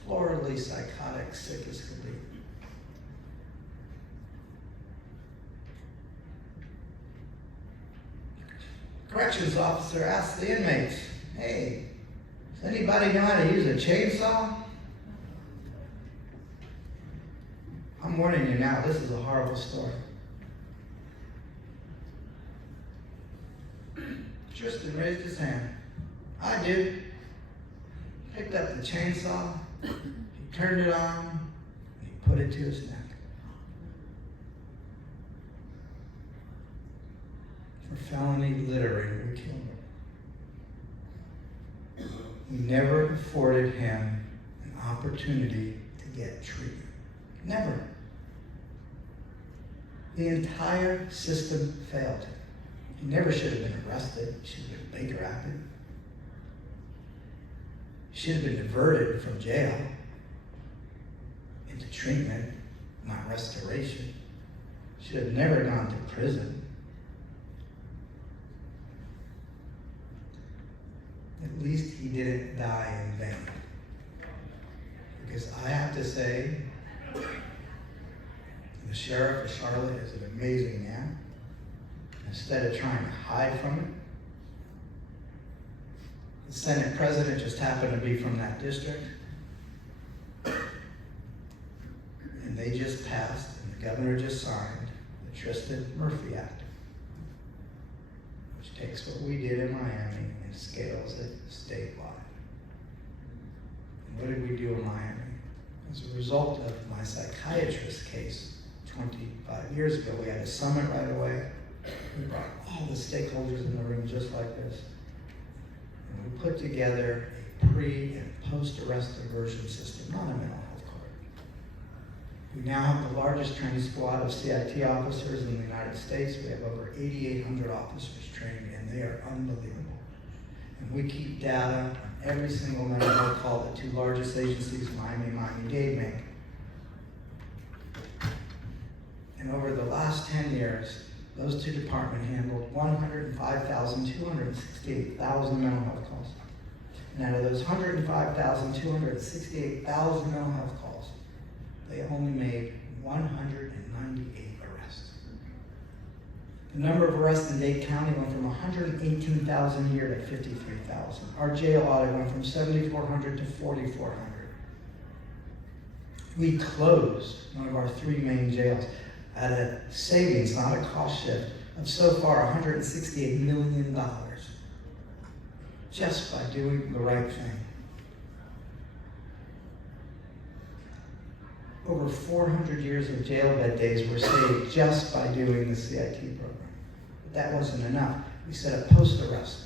Floridly psychotic, sick as could be. Corrections officer asks the inmates, hey, does anybody know how to use a chainsaw? I'm warning you now, this is a horrible story. Tristan raised his hand. I did. Picked up the chainsaw, he turned it on, and he put it to his neck. For felony littering, we killed him. We never afforded him an opportunity to get treatment. Never. The entire system failed him. He never should have been arrested. He should have been Baker acted. He should have been diverted from jail into treatment, not restoration. Should have never gone to prison. At least he didn't die in vain. Because I have to say, The sheriff of Charlotte is an amazing man. Instead of trying to hide from it, the Senate president just happened to be from that district. And they just passed, and the governor just signed the Tristan Murphy Act, which takes what we did in Miami and scales it statewide. And what did we do in Miami? As a result of my psychiatrist case 25 years ago, we had a summit right away. We brought all the stakeholders in the room just like this. And we put together a pre- and post-arrest diversion system, not a mental health card. We now have the largest training squad of CIT officers in the United States. We have over 8,800 officers trained, and they are unbelievable. And we keep data on every single mental health call the two largest agencies, Miami and Miami-Dade, make. And over the last 10 years, those two departments handled 105,268,000 mental health calls. And out of those 105,268,000 mental health calls, they only made 198 arrests. The number of arrests in Dade County went from 118,000 a year to 53,000. Our jail audit went from 7,400 to 4,400. We closed one of our three main jails at a savings, not a cost shift, of so far $168 million, just by doing the right thing. Over 400 years of jail bed days were saved just by doing the CIT program. But that wasn't enough. We set up post-arrest.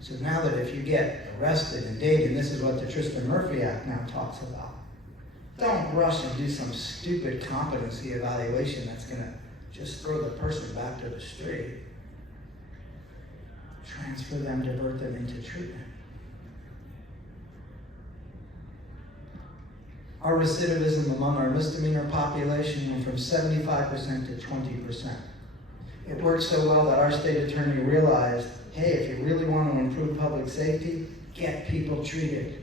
So now that if you get arrested and Dade, and this is what the Tristan Murphy Act now talks about, don't rush and do some stupid competency evaluation that's going to just throw the person back to the street. Transfer them, divert them into treatment. Our recidivism among our misdemeanor population went from 75% to 20%. It worked so well that our state attorney realized, hey, if you really want to improve public safety, get people treated.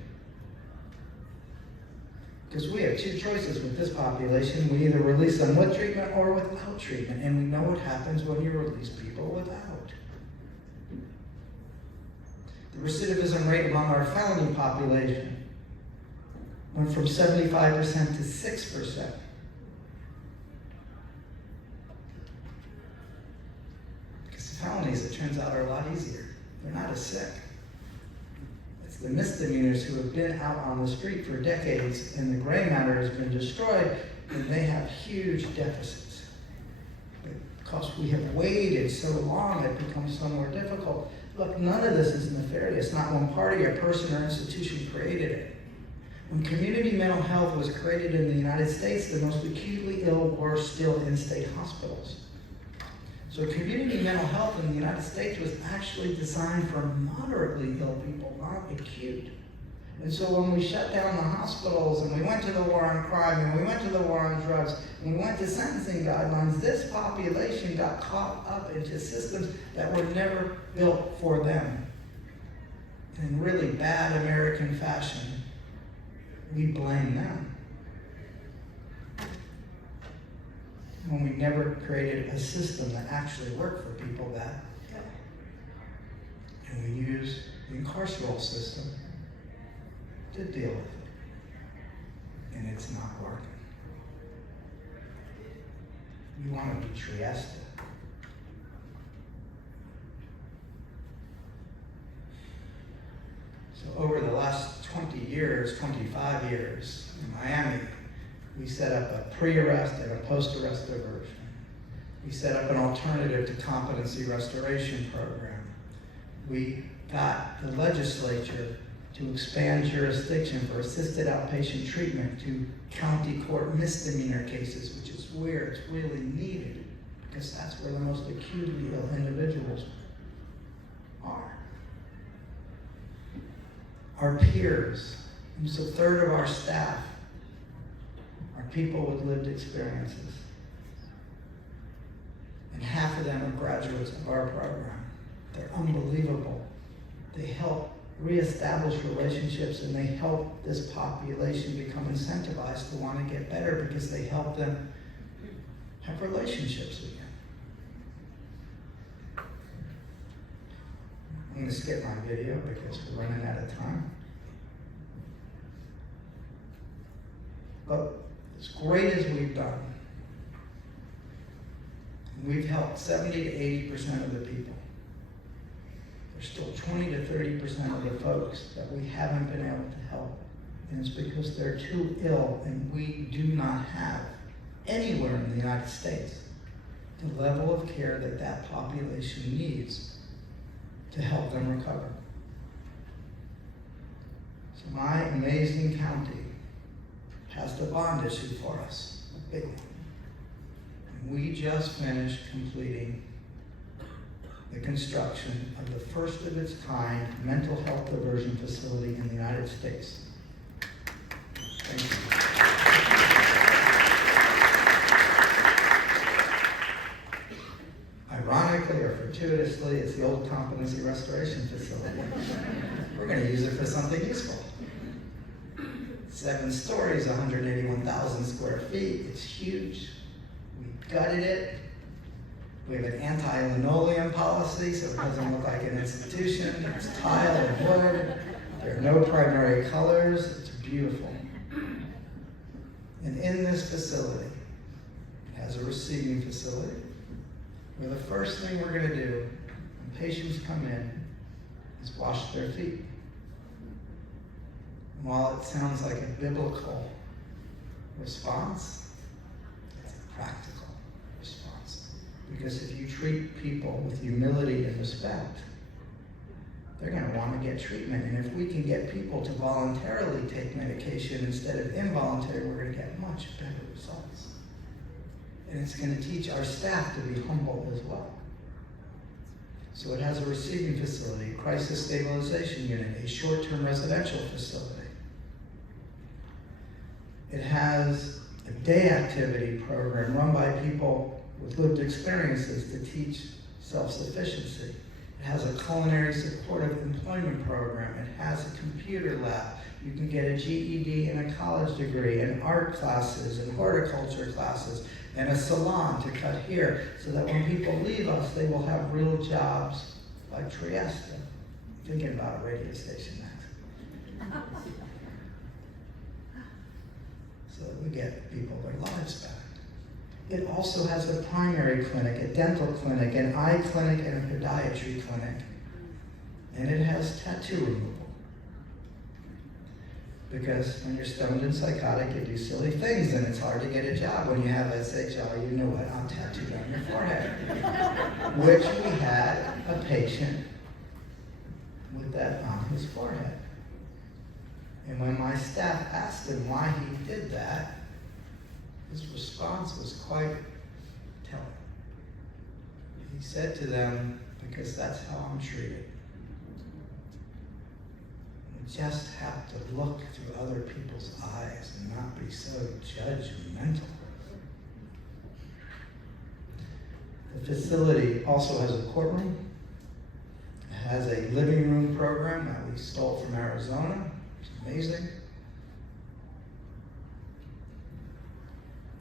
Because we have two choices with this population. We either release them with treatment or without treatment. And we know what happens when you release people without. The recidivism rate among our felony population went from 75% to 6%. Because felonies, it turns out, are a lot easier. They're not as sick. It's the misdemeanors who have been out on the street for decades and the gray matter has been destroyed, and they have huge deficits. Because we have waited so long, it becomes so more difficult. Look, none of this is nefarious. Not one party or person or institution created it. When community mental health was created in the United States, the most acutely ill were still in state hospitals. So community mental health in the United States was actually designed for moderately ill people, not acute. And so when we shut down the hospitals and we went to the war on crime and we went to the war on drugs and we went to sentencing guidelines, this population got caught up into systems that were never built for them. In really bad American fashion, we blame them. When we never created a system that actually worked for people that, and we use the incarceral system to deal with it. And it's not working. We want to be Trieste. So over the last 20 years, 25 years in Miami, we set up a pre-arrest and a post-arrest diversion. We set up an alternative to competency restoration program. We got the legislature to expand jurisdiction for assisted outpatient treatment to county court misdemeanor cases, which is where it's really needed, because that's where the most acutely ill individuals are. Our peers, almost a third of our staff, are people with lived experiences. And half of them are graduates of our program. They're unbelievable. They help reestablish relationships and they help this population become incentivized to want to get better because they help them have relationships again. I'm going to skip my video because we're running out of time. But as great as we've done, we've helped 70 to 80% of the people. There's still 20 to 30% of the folks that we haven't been able to help. And it's because they're too ill, and we do not have anywhere in the United States the level of care that that population needs to help them recover. So my amazing county passed a bond issue for us, a big one. And we just finished completing the construction of the first of its kind mental health diversion facility in the United States. Thank you. Ironically or fortuitously, it's the old competency restoration facility. We're going to use it for something useful. 7 stories, 181,000 square feet. It's huge. We gutted it. We have an anti-linoleum policy, so it doesn't look like an institution. It's tile and wood. There are no primary colors. It's beautiful. And in this facility, it has a receiving facility, where the first thing we're going to do when patients come in is wash their feet. And while it sounds like a biblical response, it's a practical response. Because if you treat people with humility and respect, they're going to want to get treatment. And if we can get people to voluntarily take medication instead of involuntary, we're going to get much better results. And it's going to teach our staff to be humble as well. So it has a receiving facility, a crisis stabilization unit, a short-term residential facility. It has a day activity program run by people with lived experiences to teach self-sufficiency. It has a culinary supportive employment program. It has a computer lab. You can get a GED and a college degree, and art classes and horticulture classes, and a salon to cut hair, so that when people leave us, they will have real jobs like Trieste. I'm thinking about a radio station next. So that we get people their lives back. It also has a primary clinic, a dental clinic, an eye clinic, and a podiatry clinic. And it has tattoo removal. Because when you're stoned and psychotic, you do silly things, and it's hard to get a job. When you have SHL, you know what, I'm tattooed on your forehead. Which we had a patient with that on his forehead. And when my staff asked him why he did that, his response was quite telling. He said to them, because that's how I'm treated. We just have to look through other people's eyes and not be so judgmental. The facility also has a courtroom. It has a living room program that we stole from Arizona. It's amazing.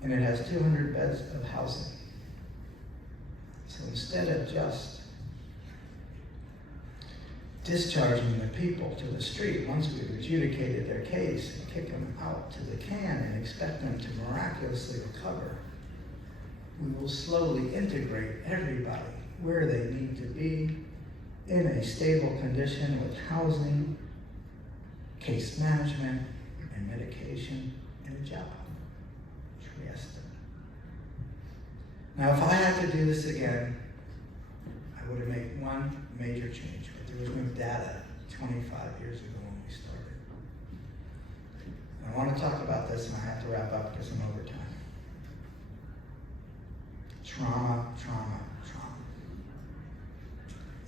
And it has 200 beds of housing. So instead of just discharging the people to the street once we've adjudicated their case and kick them out to the can and expect them to miraculously recover, we will slowly integrate everybody where they need to be in a stable condition with housing, case management, and medication, and a job. Now, if I had to do this again, I would have made one major change, but there was no data 25 years ago when we started. I want to talk about this, and I have to wrap up because I'm over time. Trauma, trauma, trauma.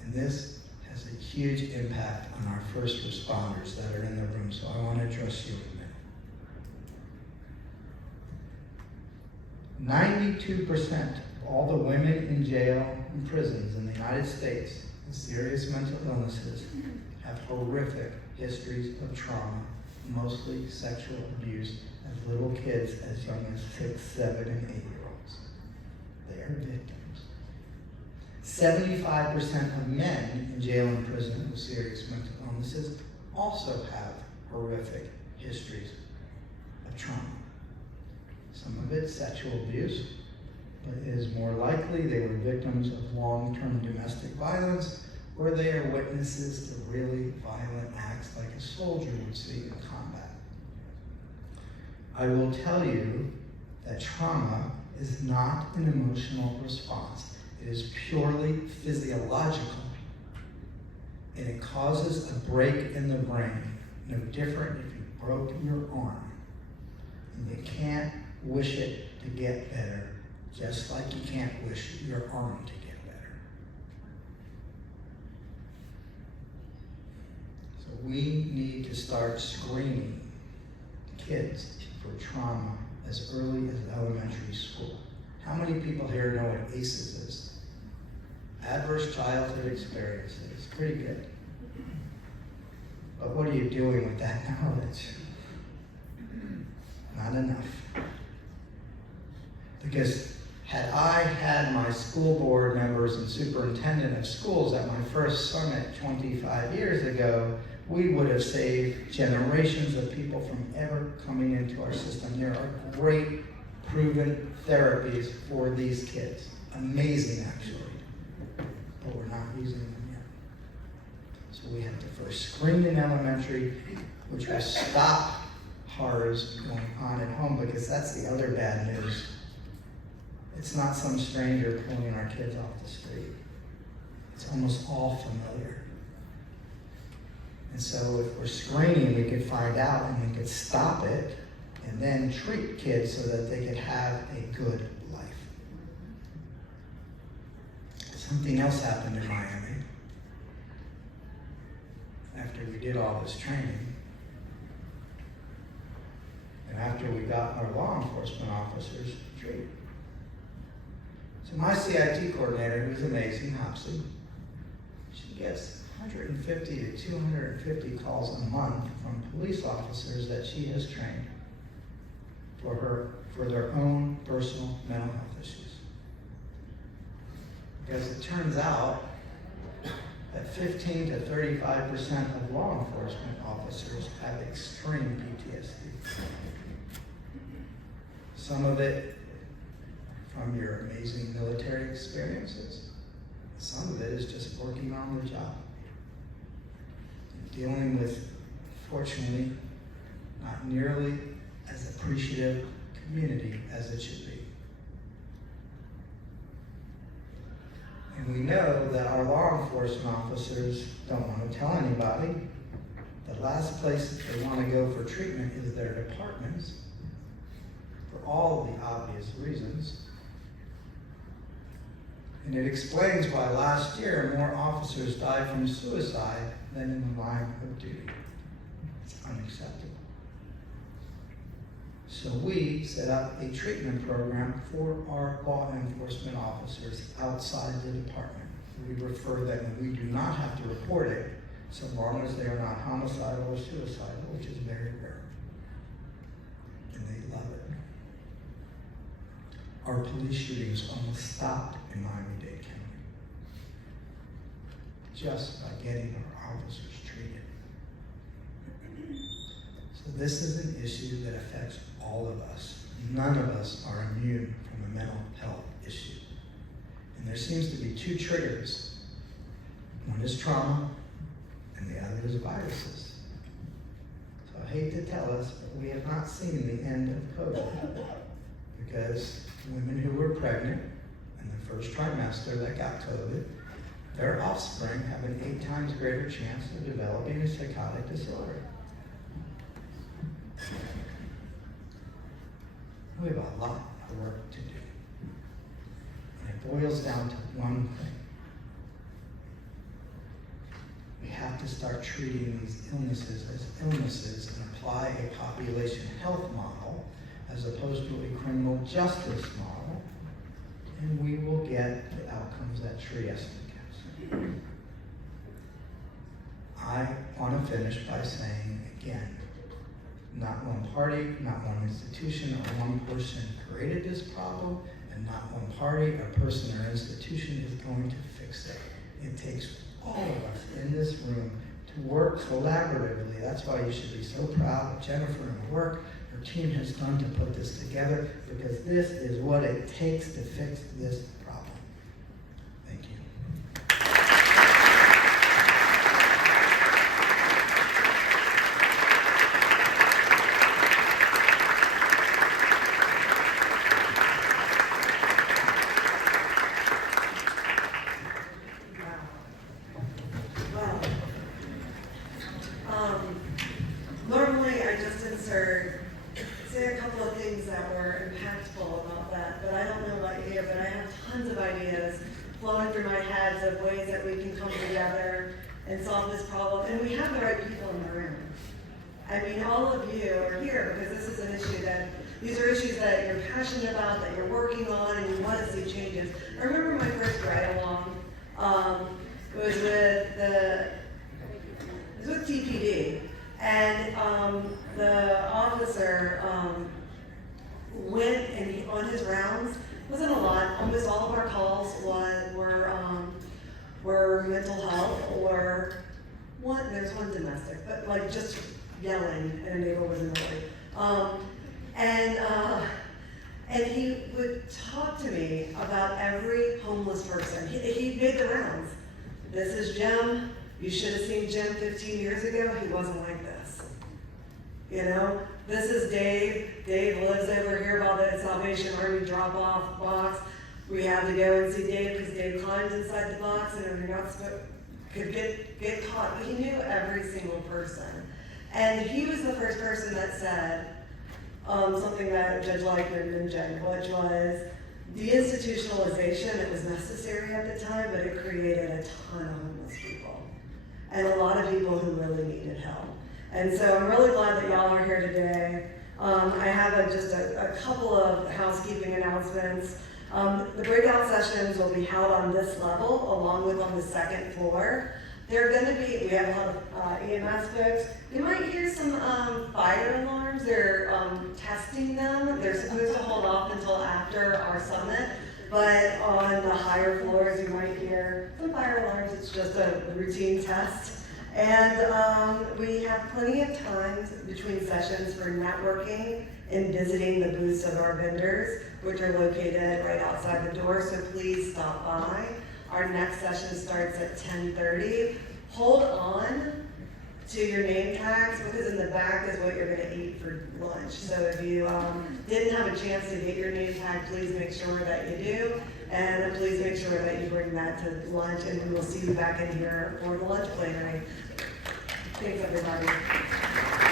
And this has a huge impact on our first responders that are in the room, so I want to address you a minute. 92% of all the women in jail and prisons in the United States with serious mental illnesses have horrific histories of trauma, mostly sexual abuse, as little kids as young as 6, 7, and 8-year-olds. They are victims. 75% of men in jail and prison with serious mental illnesses also have horrific histories of trauma. Some of it's sexual abuse, but it is more likely they were victims of long-term domestic violence, or they are witnesses to really violent acts like a soldier would see in combat. I will tell you that trauma is not an emotional response. It is purely physiological, and it causes a break in the brain, no different if you broke your arm. And you can't wish it to get better, just like you can't wish your arm to get better. So we need to start screening kids for trauma as early as elementary school. How many people here know what ACEs is? Adverse childhood experiences. Pretty good. But what are you doing with that knowledge? Not enough. Because had I had my school board members and superintendent of schools at my first summit 25 years ago, we would have saved generations of people from ever coming into our system. There are great proven therapies for these kids. Amazing, actually. But we're not using them yet. So we have to first screen in elementary, which will stop horrors going on at home, because that's the other bad news. It's not some stranger pulling our kids off the street. It's almost all familiar. And so if we're screening, we could find out and we could stop it and then treat kids so that they could have a good life. Something else happened in Miami after we did all this training. And after we got our law enforcement officers treated. So my CIT coordinator, who's amazing, Hopsy, she gets 150 to 250 calls a month from police officers that she has trained for their own personal mental health issues. Because it turns out that 15 to 35% of law enforcement officers have extreme PTSD. Some of it from your amazing military experiences. Some of it is just working on the job. Dealing with, fortunately, not nearly as appreciative community as it should be. And we know that our law enforcement officers don't want to tell anybody. The last place that they want to go for treatment is their departments, for all the obvious reasons. And it explains why last year more officers died from suicide than in the line of duty. It's unacceptable. So we set up a treatment program for our law enforcement officers outside the department. We refer them, and we do not have to report it so long as they are not homicidal or suicidal, which is very rare. And they love it. Our police shootings almost stopped in Miami-Dade County just by getting our officers treated. So this is an issue that affects all of us. None of us are immune from a mental health issue. And there seems to be two triggers. One is trauma, and the other is viruses. So I hate to tell us, but we have not seen the end of COVID, because women who were pregnant in the first trimester that got COVID, their offspring have an 8 times greater chance of developing a psychotic disorder. We have a lot of work to do. And it boils down to one thing. We have to start treating these illnesses as illnesses and apply a population health model as opposed to a criminal justice model, and we will get the outcomes that Trieste gives. I want to finish by saying again, not one party, not one institution, or one person created this problem, and not one party or person or institution is going to fix it. It takes all of us in this room to work collaboratively. That's why you should be so proud of Jennifer and the work her team has done to put this together, because this is what it takes to fix this problem. Thank you. Normally I just say a couple of things that were impactful about that, but I don't know about you, but I have tons of ideas flowing through my head of ways that we can come together and solve this problem, and we have the right people in the room. I mean, all of you are here because this is an issue these are issues that you're passionate about, that you're working on, and you want to see changes. I remember my first ride-along, it was with TPD. And the officer went and on his rounds, wasn't a lot, almost all of our calls were mental health or there's one domestic, but like just yelling and a neighbor was annoyed. And he would talk to me about every homeless person. He made the rounds. This is Jim. You should have seen Jim 15 years ago. He wasn't like this. You know, this is Dave. Dave lives over here by the Salvation Army drop-off box. We had to go and see Dave because Dave climbed inside the box and you're not supposed could get caught. But he knew every single person. And he was the first person that said something that Judge Leifman mentioned, which was the institutionalization. It was necessary at the time, but it created a ton of homeless people. And a lot of people who really needed help. And so I'm really glad that y'all are here today. I have just a couple of housekeeping announcements. The breakout sessions will be held on this level, along with on the second floor. They're going to be, we have a lot of EMS folks. You might hear some fire alarms. They're testing them. They're supposed to hold off until after our summit. But on the higher floors, you might hear some fire alarms. It's just a routine test. And we have plenty of times between sessions for networking and visiting the booths of our vendors, which are located right outside the door, so please stop by. Our next session starts at 10:30. Hold on to your name tags, because in the back is what you're going to eat for lunch. So if you didn't have a chance to get your name tag, please make sure that you do. And please make sure that you bring that to lunch, and we will see you back in here for the lunch plenary. Thanks, everybody.